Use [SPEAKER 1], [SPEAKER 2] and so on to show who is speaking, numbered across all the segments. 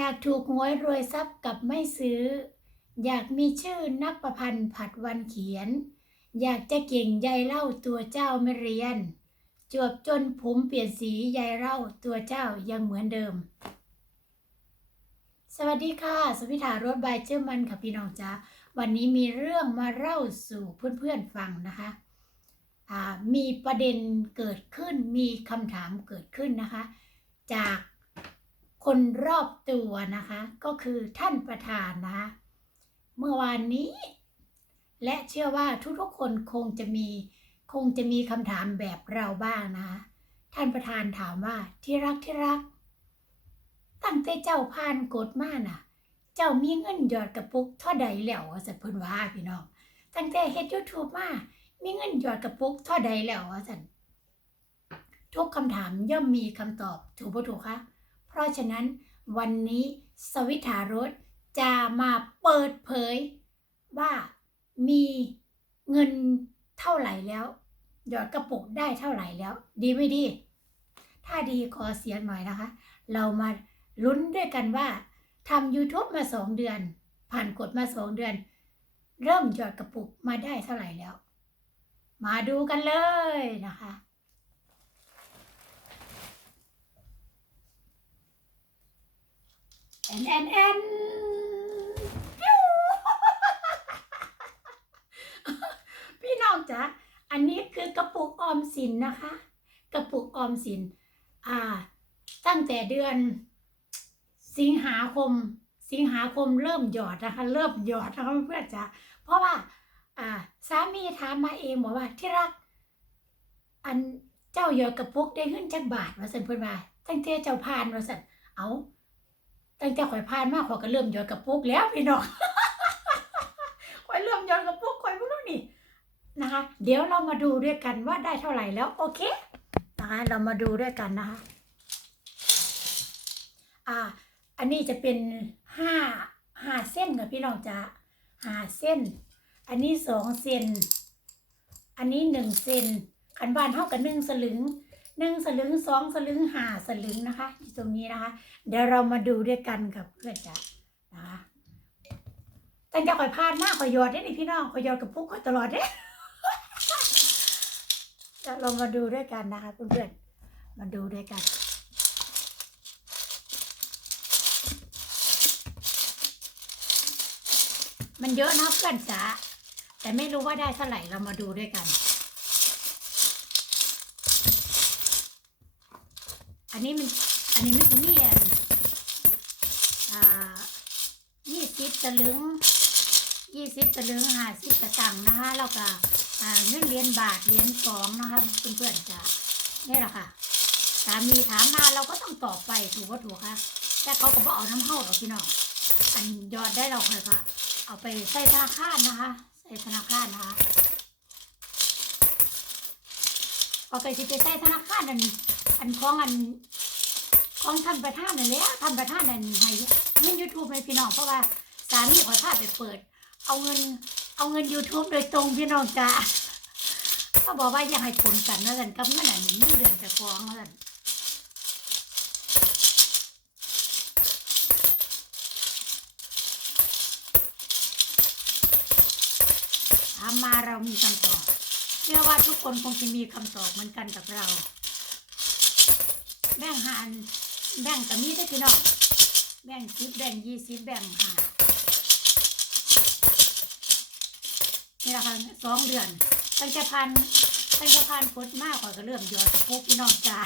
[SPEAKER 1] อยากถูกหวยรวยทรัพย์กับไม่ซื้อ อยากมีชื่อนักประพันธ์ผัดวันเขียน อยากจะเก่งยายเล่าตัวเจ้าไม่เรียน จวบจนผมเปลี่ยนสียายเล่าตัวเจ้ายังเหมือนเดิม สวัสดีค่ะ สวิธารถบายเจ้ามันค่ะพี่น้องจ้าวันนี้มีเรื่องมาเล่าสู่เพื่อนๆฟังนะคะมีประเด็นเกิดขึ้นมีคำถามเกิดขึ้นนะคะ จาก คนรอบตัวนะคะ ก็คือท่านประธานนะคะ เมื่อวานนี้ และเชื่อว่าทุกๆคนคงจะมีคงจะมีคำถามแบบเราบ้างนะคะ ท่านประธานถามว่าที่รักที่รัก ตั้งแต่เจ้าผ่านกฎมาน่ะ เจ้ามีเงินหยอดกระปุกเท่าใดแล้วสันเพิ่นว่าพี่น้องตั้งแต่เฮ็ด YouTube มามีเงินหยอดกระปุกเท่าใดแล้วว่าสันทุกคำถามย่อมมีคำตอบถูกบ่ถูกคะ ราะฉะนั้นวันนี้สวิถารถจะมาเปิดเผย ว่ามีเงินเท่าไหร่แล้ว หยอดกระปุกได้เท่าไหร่แล้ว ดีไม่ดี ถ้าดีขอเสียงหน่อยนะคะ เรามาลุ้นด้วยกันว่าทำ YouTube มาสองเดือน ผ่านกฎมาสองเดือน เริ่มหยอดกระปุกมาได้เท่าไหร่แล้ว มาดูกันเลยนะคะ แอนแอนแอนพี่น้องจ๊ะอันนี้คือกระปุกออมสินนะคะ กระปุกออมสิน อ่า ตั้งแต่เดือน สิงหาคม สิงหาคมเริ่มหยอดนะคะ เริ่มหยอดนะคะเพื่อนจ๊ะเพราะว่า อ่า สามีถามมาเองบอกว่าที่รัก อันเจ้าหยอดกระปุกได้ขึ้นจักบาทว่าสันเพื่อนว่าตั้งแต่เจ้าพานว่าสันเอา ตั้งแต่ข่อยพานมาข่อยก็เริ่มหยอดกระปุกแล้วพี่น้องข่อยเริ่มหยอดกระปุกข่อยไม่รู้นี่นะคะ เดี๋ยวเรามาดูด้วยกันว่าได้เท่าไหร่แล้วโอเคนะคะเรามาดูด้วยกันนะคะ อ่า อันนี้จะเป็นห้าห้าเส้นกับพี่น้องจ้าห้าเส้น อันนี้สองเซนอันนี้หนึ่งเซนขันบานเท่ากับหนึ่งสลึง หนึ่งสลึงสองสลึงห้าสลึงนะคะที่ตรงนี้นะคะ เดี๋ยวเรามาดูด้วยกันกับเพื่อนจ้ะนะคะตั้งแต่ข่อยพานมากข่อยยอดได้นี่พี่น้องข่อยยอดกับปุ๊กข่อยตลอดเด้เดี๋ยวเรามาดูด้วยกันนะคะเพื่อนๆมาดูด้วยกันมันเยอะนะเพื่อนจ๋าแต่ไม่รู้ว่าได้เท่าไหร่เรามาดูด้วยกัน อันนี้มันอันนี้มันจะมีอันอ่ายี่สิบสลึงยี่สิบสลึงห้าสิบสตังนะคะแล้วก็อ่าเงินเหรียญบาทเหรียญสองนะคะเพื่อนๆจ๋านี่แหละค่ะสามีถามมาเราก็ต้องตอบไปถูกว่าถูกค่ะแต่เขาก็บอกเอาน้ำเข้าหรอกพี่น้องอันยอดได้เราเลยค่ะเอาไปใส่ธนาคารนะคะใส่ธนาคารนะคะเอาไปสิไปใส่ธนาคารอัน อันของอันของท่านประธานนั่นแหละท่านประธานนั่นให้เงินยูทูบให้พี่น้องเพราะว่าสามีขอพาไปเปิด เอาเงินเอาเงิน YouTube โดยตรงพี่น้องจ้าเขาบอกว่าอยากให้ผลกันนะกันกับเงินอันนี้เงินเดือนจะฟ้องนะกันถามมาเรามีคำตอบ เชื่อว่าทุกคนคงจะมีคำตอบเหมือนกันกับเรา แบ่งหารแบ่งกับมีได้พี่น้องแบ่งสิบแบ่งยี่สิบแบ่งหานี่แหละค่ะสองเดือนตั้งแต่พันตั้งแต่พันกดมากกว่าก็เริ่มยอดปุ๊บพี่น้องจ้า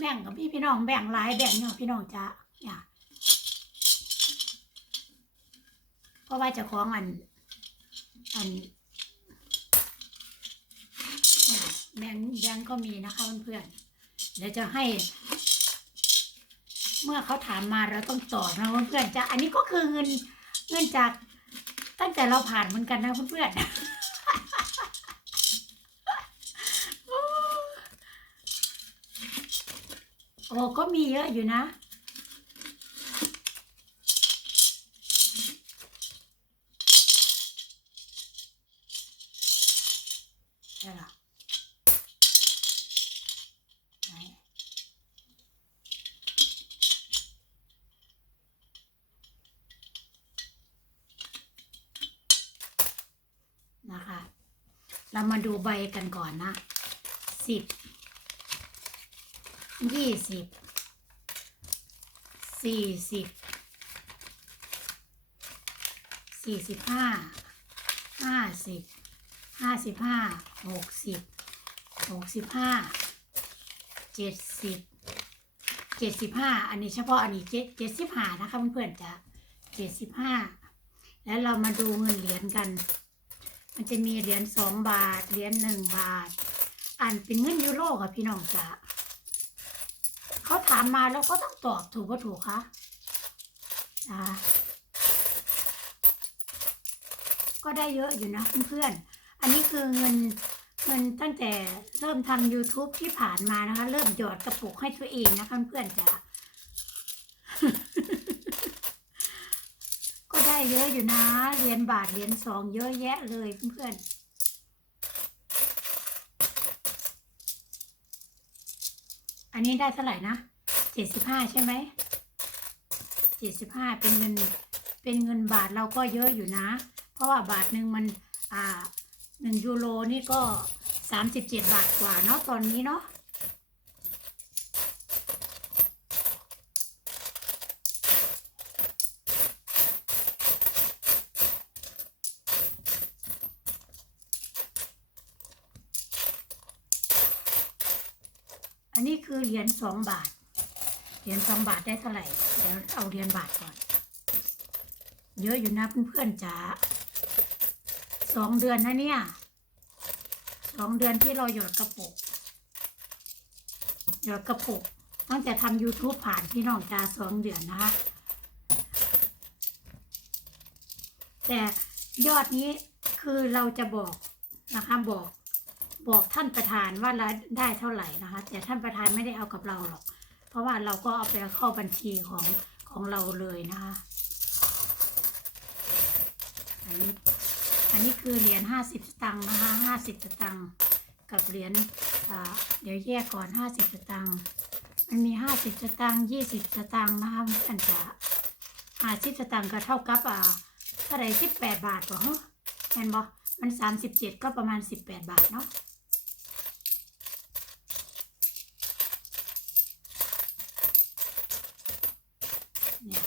[SPEAKER 1] แบ่งกับพี่พี่น้องแบ่งหลายแบ่งเนาะพี่น้องจ้าอย่าเพราะว่าจะของอัน อันเนี่ยแบ่งแบงก็มีนะคะเพื่อนๆเดี๋ยวจะให้ เมื่อเขาถามมาเราต้องตอบนะเพื่อนๆจะอันนี้ก็คือเงินเงินจากตั้งแต่เราผ่านเหมือนกันนะเพื่อนๆ โอ้ก็มีเยอะอยู่นะใช่หรอไหนนะคะ เรามาดูใบกันก่อนนะสิบ ยี่สิบสี่สิบสี่สิบห้าห้าสิบห้าสิบห้าหกสิบหกสิบห้าเจ็ดสิบเจ็ดสิบห้าอันนี้เฉพาะอันนี้เจ็ดเจ็ดสิบห้านะคะเพื่อนๆจ้ะเจ็ดสิบห้าแล้วเรามาดูเงินเหรียญกัน มันจะมีเหรียญสองบาทเหรียญหนึ่งบาทอ่านเป็นเงินยูโรค่ะพี่น้องจ้ะ ถามมาแล้วก็ต้องตอบถูกก็ถูกคะอ่าก็ได้เยอะอยู่นะเพื่อนๆ อันนี้คือเงินเงินตั้งแต่เริ่มทำ YouTube ที่ผ่านมานะคะ เริ่มหยอดกระปุกให้ตัวเองนะคะเพื่อนๆจ้ะก็ได้เยอะอยู่นะเหรียญบาทเหรียญสองเยอะแยะเลยเพื่อนๆอันนี้ได้เท่าไหร่นะ จ็ดสิบห้าใช่ไหมเจ็ดสิบห้าเป็นเงินเป็นเงินบาทเราก็เยอะอยู่นะ เพราะว่าบาทหนึ่งมันอ่าหนึ่งยูโรนี่ก็สามสิบเจ็ดบาทกว่าเนาะตอนนี้เนาะอันนี้คือเหรียญสองบาท รียญสองบาทได้เท่าไหร่ เดี๋ยวเอาเหรียญบาทก่อน เยอะอยู่นะเพื่อนๆจ๋าสองเดือนนะเนี่ยสองเดือนที่เราหยอดกระปุกหยอดกระปุกตั้งแต่ทำ YouTube ผ่านพี่น้องจ๋าสองเดือนนะคะ แต่ยอดนี้คือเราจะบอกนะคะบอกบอกท่านประธานว่าเราได้เท่าไหร่นะคะ แต่ท่านประธานไม่ได้เอากับเราหรอก เพราะว่าเราก็เอาไปเข้าบัญชีของของเราเลยนะคะอันนี้อันนี้คือเหรียญห้าสิบตังค์นะคะห้าสิบตังค์กับเหรียญเดี๋ยวแยกก่อนห้าสิบตังค์มันมีห้าสิบตังค์ยี่สิบตังค์นะคะมันจะห้าสิบตังค์ก็เท่ากับอ่าเท่าไหร่สิบแปดบาทป่ะฮะเห็นบ่มันสามสิบเจ็ดก็ประมาณสิบแปดบาทเนาะ เนี่ย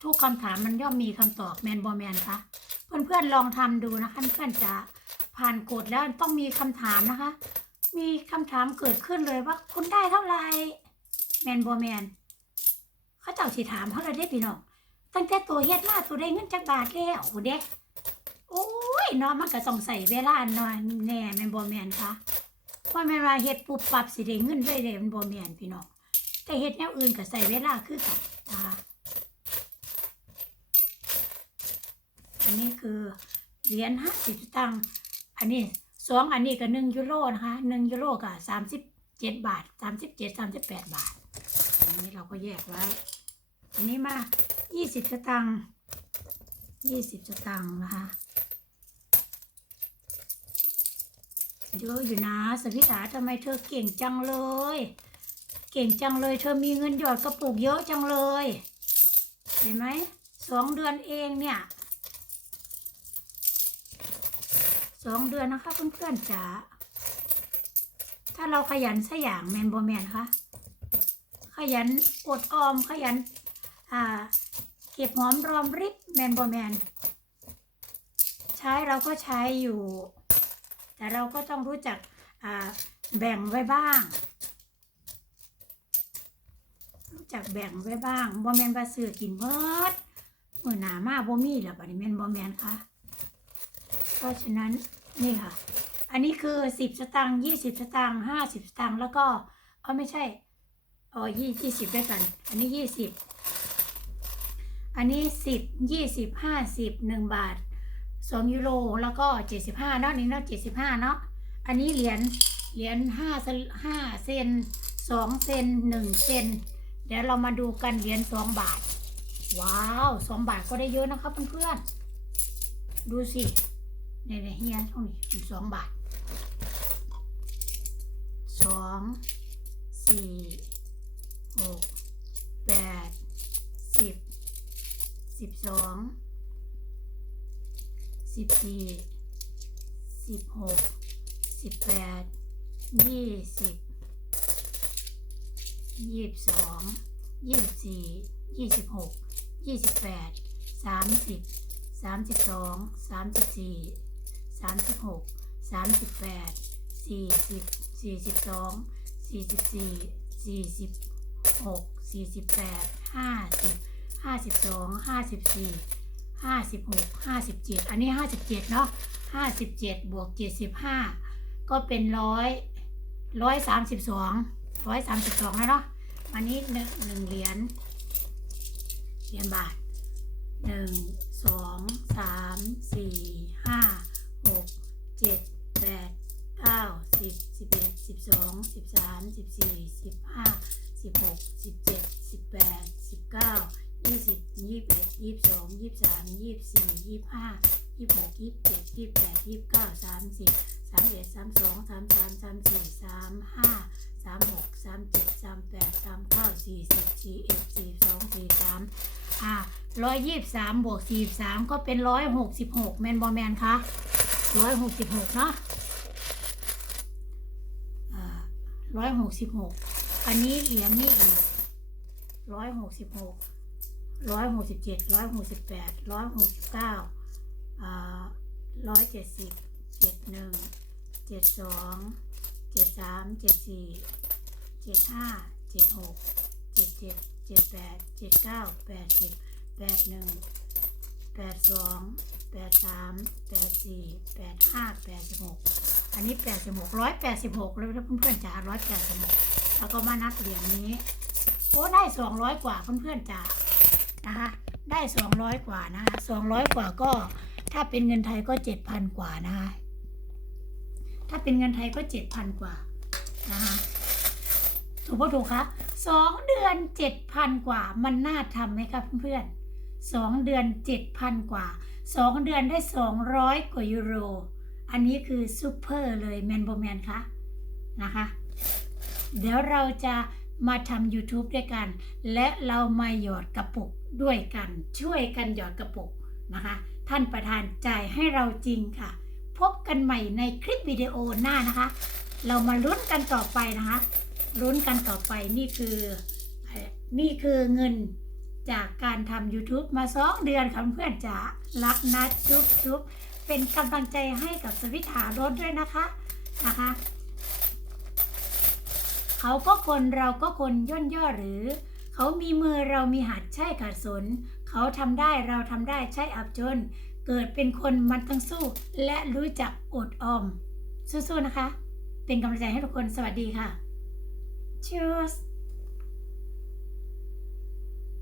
[SPEAKER 1] ทุ กคำถามมันย่อมมีคำตอบแมนบอแมนคะเพื่อนๆลองทำดูนะคะเพื่อนจะผ่านกฎแล้วต้องมีคำถามนะคะ มีคำถามเกิดขึ้นเลยว่าคุณได้เท่าไหร่แมนบอแมนเขาเจ้าสิถามเขาเลยได้พี่น้องตั้งแต่ตัวเฮ็ดมาตัวได้เงินจากบาทแล้วโอ้เด็กโอ้ยเนาะมันก็ต้องใส่เวลาหน่อยแน่แมนบอแมนคะว่าแม่นว่าเฮ็ดปุ๊บปับสิได้เงินเลยเด้แมนบอแมนพี่น้องแต่เฮ็ดแนวอื่นก็ใส่เวลาคือกันนะคะ อันนี้คือเหรียญห้าสิบตังค์อันนี้สองอันนี้ก็หนึ่งยูโรนะคะหนึ่งยูโรกับสามสิบเจ็ดบาทสามสิบเจ็ดสามสิบแปดบาท อันนี้เราก็แยกไว้ อันนี้มายี่สิบสตังค์ยี่สิบสตังค์นะคะเยอะอยู่นะสวิตาทำไมเธอเก่งจังเลย เก่งจังเลย เธอมีเงินหยอดกระปุกเยอะจังเลย เห็นไหมสองเดือนเองเนี่ย สองเดือนนะคะเพื่อนๆจ๋าถ้าเราขยันสักอย่างแมนบอแมนคะขยันอดออมขยันอ่าเก็บหอมรอมริบแมนบอแมนใช้เราก็ใช้อยู่ แต่เราก็ต้องรู้จักอ่าแบ่งไว้บ้างรู้จักแบ่งไว้บ้างบอแมนบาซื้อกินเบิดมือหนามาบ่มีแล้วบัดนี้แมนบอแมนค่ะ เพราะฉะนั้นนี่ค่ะ อันนี้คือสิบสตางค์ยี่สิบสตางค์ห้าสิบสตางค์แล้วก็เออไม่ใช่อ๋อยี่ยี่สิบด้วยกัน อันนี้ยี่สิบอันนี้สิบยี่สิบห้าสิบหนึ่งบาทสองยูโรแล้วก็เจ็ดสิบห้าเนาะนี่เนาะเจ็ดสิบห้าเนาะอันนี้เหรียญเหรียญห้าห้าเซนสองเซนหนึ่งเซนเดี๋ยวเรามาดูกันเหรียญสองบาท ว้าวสองบาทก็ได้เยอะนะครับเพื่อนๆดูสิ นี่ยเนี่ยเฮียตรงนี้สองบาทสองสี่หกแปดสิบสิบสองสิบสี่สิบหกสิบแปดยี่สิบยี่สิบสองยี่สิบสี่ยี่สิบหกยี่สิบแปดสามสิบสามสิบสองสามสิบสี่ สามสิบหกสามสิบแปดสี่สิบสี่สิบสองสี่สิบสี่สี่สิบหกสี่สิบแปดห้าสิบห้าสิบสองห้าสิบสี่ห้าสิบหกห้าสิบเจ็ดอันนี้ห้าสิบเจ็ดเนาะห้าสิบเจ็ดบวกเจ็ดสิบห้าก็เป็นร้อยร้อยสามสิบสองร้อยสามสิบสองแล้วเนาะอันนี้หนึ่งหนึ่งเหรียญเหรียญบาทหนึ่งสองสามสี่ห้า เจ็ดแปดเก้าสิบสิบเอ็ดสิบสองสิบสามสิบสี่สิบห้าสิบหกสิบเจ็ดสิบแปดสิบเก้ายี่สิบยี่สิบเอ็ดยี่สิบสองยี่สิบสามยี่สิบสี่ยี่สิบห้ายี่สิบหกยี่สิบเจ็ดยี่สิบแปดยี่สิบเก้าสามสิบสามเอ็ดสามสองสามสามสามสี่สามห้าสามหกสามเจ็ดสามแปดสามเก้าสี่สิบสี่เอ็ดสี่สองสี่สามอ่าร้อยยี่สิบสามบวกสี่สามก็เป็นร้อยหกสิบหกแมนบอแมนคะ ร้อยหกสิบหกเนาะร้อยหกสิบหกอันนี้เหรียญนี่อีกร้อยหกสิบหกร้อยหกสิบเจ็ดร้อยหกสิบแปดร้อยหกสิบเก้าอ่าร้อยเจ็ดสิบเจ็ดหนึ่งเจ็ดสองเจ็ดสามเจ็ดสี่เจ็ดห้าเจ็ดหกเจ็ดเจ็ดเจ็ดแปดเจ็ดเก้าแปดสิบแปดหนึ่ง แปดสองแปดสามแปดสี่แปดห้าแปดสิบหกอันนี้แปดสิบหกร้อยแปดสิบหกเลยนะเพื่อนๆจ๋าร้อยแปดสิบหกแล้วก็มานับเหรียญนี้โอ้ได้สองร้อยกว่าเพื่อนๆจ๋านะคะได้สองร้อยกว่านะคะสองร้อยกว่าก็ถ้าเป็นเงินไทยก็เจ็ดพันกว่านะคะถ้าเป็นเงินไทยก็เจ็ดพันกว่านะคะถูกปะถูกคะสองเดือนเจ็ดพันกว่ามันน่าทำไหมครับเพื่อนๆ สองเดือนเจ็ดพันกว่าสองเดือนได้สองร้อยกว่ายูโร อันนี้คือซูเปอร์เลยแมนโบแมนคะนะคะ เดี๋ยวเราจะมาทำ YouTube ด้วยกัน และเรามาหยอดกระปุกด้วยกัน ช่วยกันหยอดกระปุกนะคะ ท่านประธานจ่ายให้เราจริงค่ะ พบกันใหม่ในคลิปวิดีโอหน้านะคะ เรามาลุ้นกันต่อไปนะคะลุ้นกันต่อไปนี่คือนี่คือเงิน จากการทำ YouTube มาสองเดือนค่ะเพื่อนจ๋ารักนะจุ๊บจุ๊บเป็นกำลังใจให้กับสวิถารถด้วยนะคะนะคะ เขาก็คนเราก็คนย่นย่อหรือ เขามีมือเรามีหัดใช่ขาดสน เขาทำได้เราทำได้ใช่อับจน เกิดเป็นคนมันต้องสู้ และรู้จักอดออม สู้ๆนะคะ เป็นกำลังใจให้ทุกคนสวัสดีค่ะ Cheers